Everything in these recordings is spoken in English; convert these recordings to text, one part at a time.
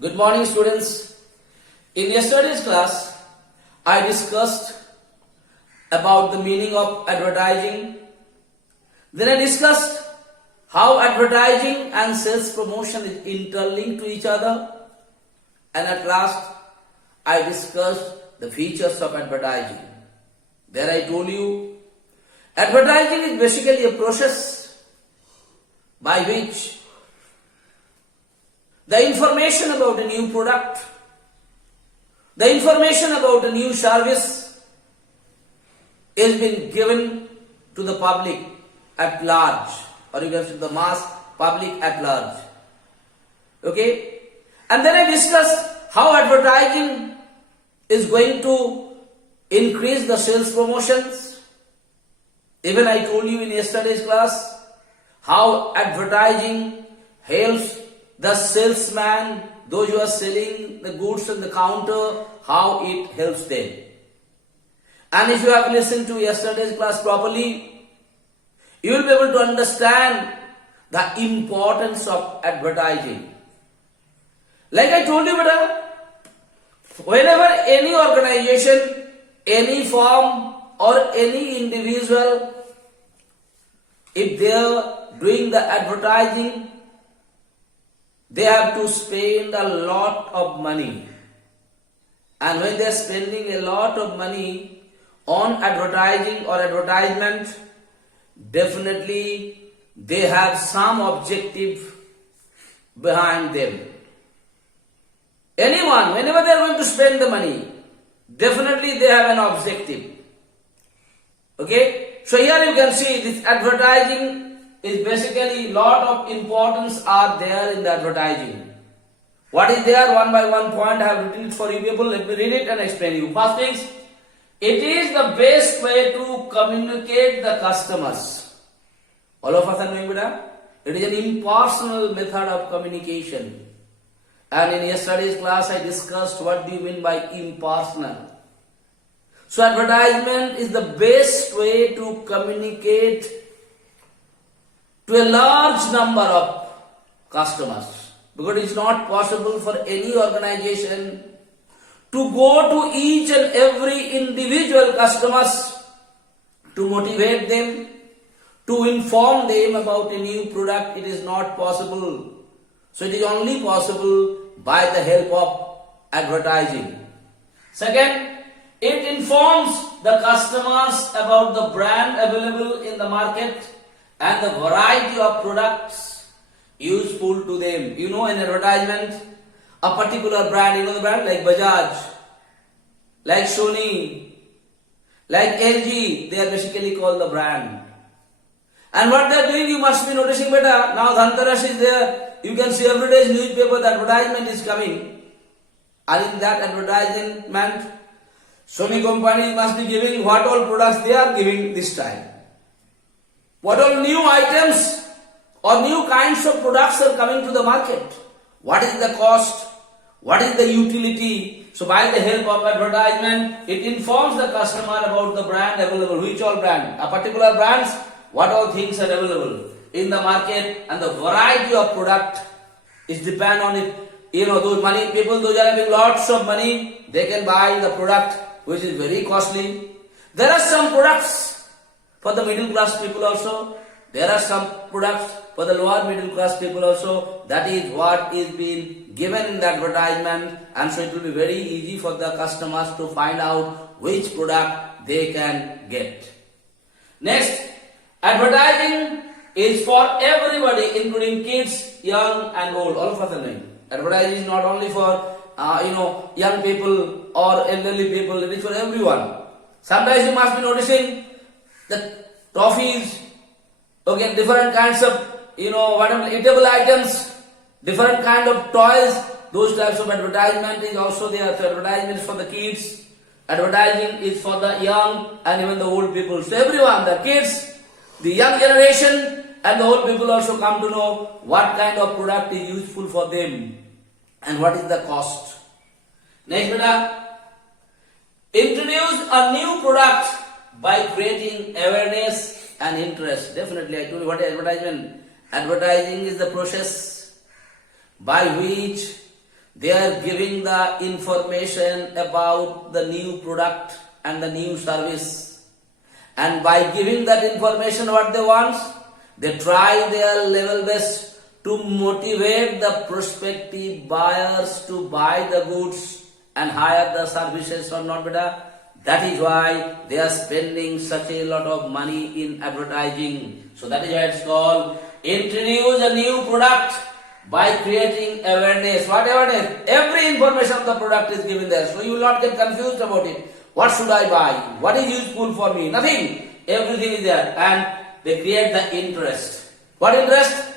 Good morning, students. In yesterday's class, I discussed about the meaning of advertising. Then I discussed how advertising and sales promotion is interlinked to each other. And at last, I discussed the features of advertising. There I told you, advertising is basically a process by which the information about a new product, the information about a new service is being given to the public at large, or you can say the mass public at large. Okay? And then I discussed how advertising is going to increase the sales promotions. Even I told you in yesterday's class how advertising helps the salesman, those who are selling the goods on the counter, how it helps them. And if you have listened to yesterday's class properly, you will be able to understand the importance of advertising. Like I told you, brother, whenever any organization, any firm or any individual, if they are doing the advertising, they have to spend a lot of money. And when they are spending a lot of money on advertising or advertisement, definitely they have some objective behind them. Anyone, whenever they are going to spend the money, definitely they have an objective. Okay? So here you can see this advertising is basically lot of importance are there in the advertising. What is there? One by one point I have written it for you people. Let me read it and explain you. First things, it is the best way to communicate the customers. All of us are knowing that it is an impersonal method of communication. And in yesterday's class I discussed what do you mean by impersonal. So advertisement is the best way to communicate to a large number of customers, because it's not possible for any organization to go to each and every individual customers to motivate them, to inform them about a new product. It is not possible. So it is only possible by the help of advertising. Second, it informs the customers about the brand available in the market and the variety of products useful to them. You know, in advertisement, a particular brand, you know the brand like Bajaj, like Sony, like LG, they are basically called the brand. And what they are doing, you must be noticing better. Now Dhanteras is there. You can see every day's newspaper, the advertisement is coming. And in that advertisement, Sony company must be giving what all products they are giving this time. What all new items or new kinds of products are coming to the market? What is the cost? What is the utility? So by the help of advertisement, it informs the customer about the brand available, which all brand, a particular brands, what all things are available in the market, and the variety of product is depend on it. You know, those money people, those are having lots of money, they can buy the product which is very costly. There are some products for the middle class people also. There are some products for the lower middle class people also. That is what is being given in the advertisement, and so it will be very easy for the customers to find out which product they can get. Next, advertising is for everybody, including kids, young and old. All of us are knowing. Advertising is not only for young people or elderly people. It is for everyone. Sometimes you must be noticing the toffees, okay, different kinds of, whatever eatable items, different kind of toys, those types of advertisement is also there. So advertisement is for the kids, advertising is for the young and even the old people. So everyone, the kids, the young generation and the old people also come to know what kind of product is useful for them and what is the cost. Next, beta, introduce a new product by creating awareness and interest. Definitely, I told you what is advertisement. Advertising is the process by which They are giving the information about the new product and the new service. And by giving that information what they want, they try their level best to motivate the prospective buyers to buy the goods and hire the services or not better. That is why they are spending such a lot of money in advertising. So that is why it's called introduce a new product by creating awareness. What awareness? Every information of the product is given there. So you will not get confused about it. What should I buy? What is useful for me? Nothing. Everything is there. And they create the interest. What interest?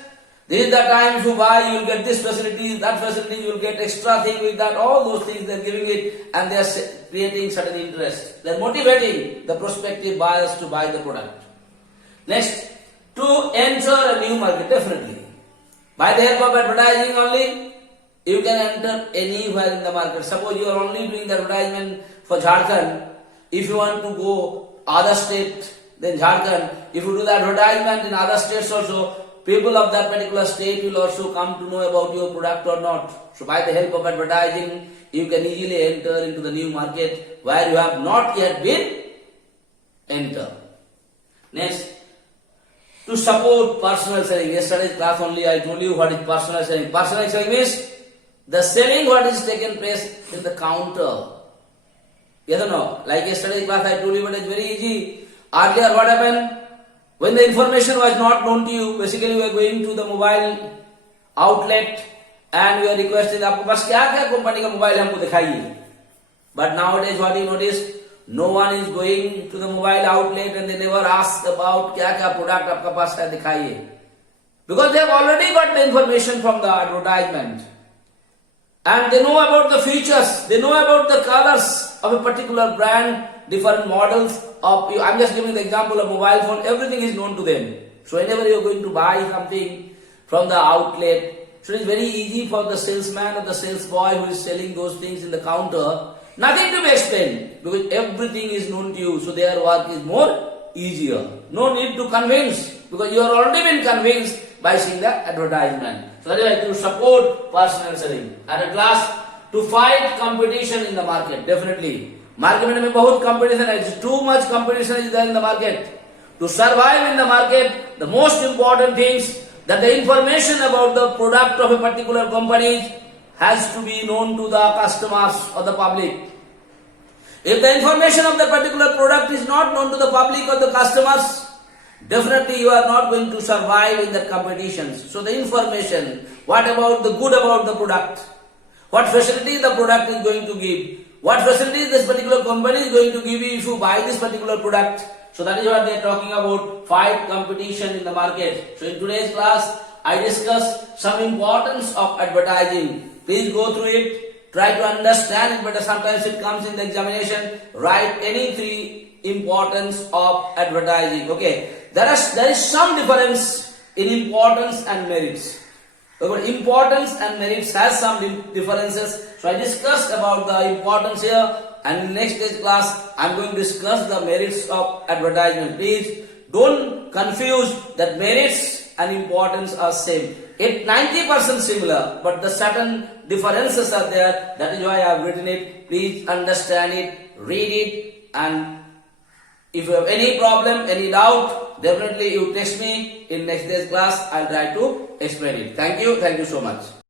This is the time if you buy, you will get this facility, that facility, you will get extra thing with that, all those things they are giving it, and they are creating certain interest. They are motivating the prospective buyers to buy the product. Next, to enter a new market, definitely. By the help of advertising only, you can enter anywhere in the market. Suppose you are only doing the advertisement for Jharkhand. If you want to go other state, then Jharkhand. If you do the advertisement in other states also, people of that particular state will also come to know about your product or not. So by the help of advertising, you can easily enter into the new market where you have not yet been entered. Next, to support personal selling. Yesterday's class only I told you what is personal selling. Personal selling means the selling what is taken place in the counter. Yes or no? Like yesterday's class I told you, but it's very easy. Earlier what happened? When the information was not known to you, basically you are going to the mobile outlet and you are requesting, आपको पास क्या क्या company का mobile हमको दिखाइए. But nowadays what you notice, no one is going to the mobile outlet and they never ask about क्या क्या product आपका पास है दिखाइए. Because they have already got the information from the advertisement. And they know about the features, they know about the colors of a particular brand, different models of, I'm just giving the example of mobile phone, everything is known to them. So whenever you are going to buy something from the outlet, so it's very easy for the salesman or the sales boy who is selling those things in the counter, nothing to be explained because everything is known to you, so their work is more easier. No need to convince because you are already been convinced by seeing the advertisement. So that is why to support personal selling. And at last, to fight competition in the market, definitely. Market में बहुत competition है, too much competition is there in the market. To survive in the market, the most important things that the information about the product of a particular company has to be known to the customers or the public. If the information of the particular product is not known to the public or the customers, definitely you are not going to survive in the competitions. So the information, what about the good about the product? What facility the product is going to give? What facility this particular company is going to give you if you buy this particular product? So that is what they are talking about, fight competition in the market. So in today's class, I discussed some importance of advertising. Please go through it, try to understand it, but sometimes it comes in the examination. Write any three importance of advertising. Okay, there is some difference in importance and merits. But importance and merits has some differences. So I discussed about the importance here, and in next day's class I am going to discuss the merits of advertisement. Please don't confuse that merits and importance are same. It 90% similar, but the certain differences are there. That is why I have written it. Please understand it, read it, and if you have any problem, any doubt, definitely you text me in next day's class. I'll try to explain it. Thank you so much.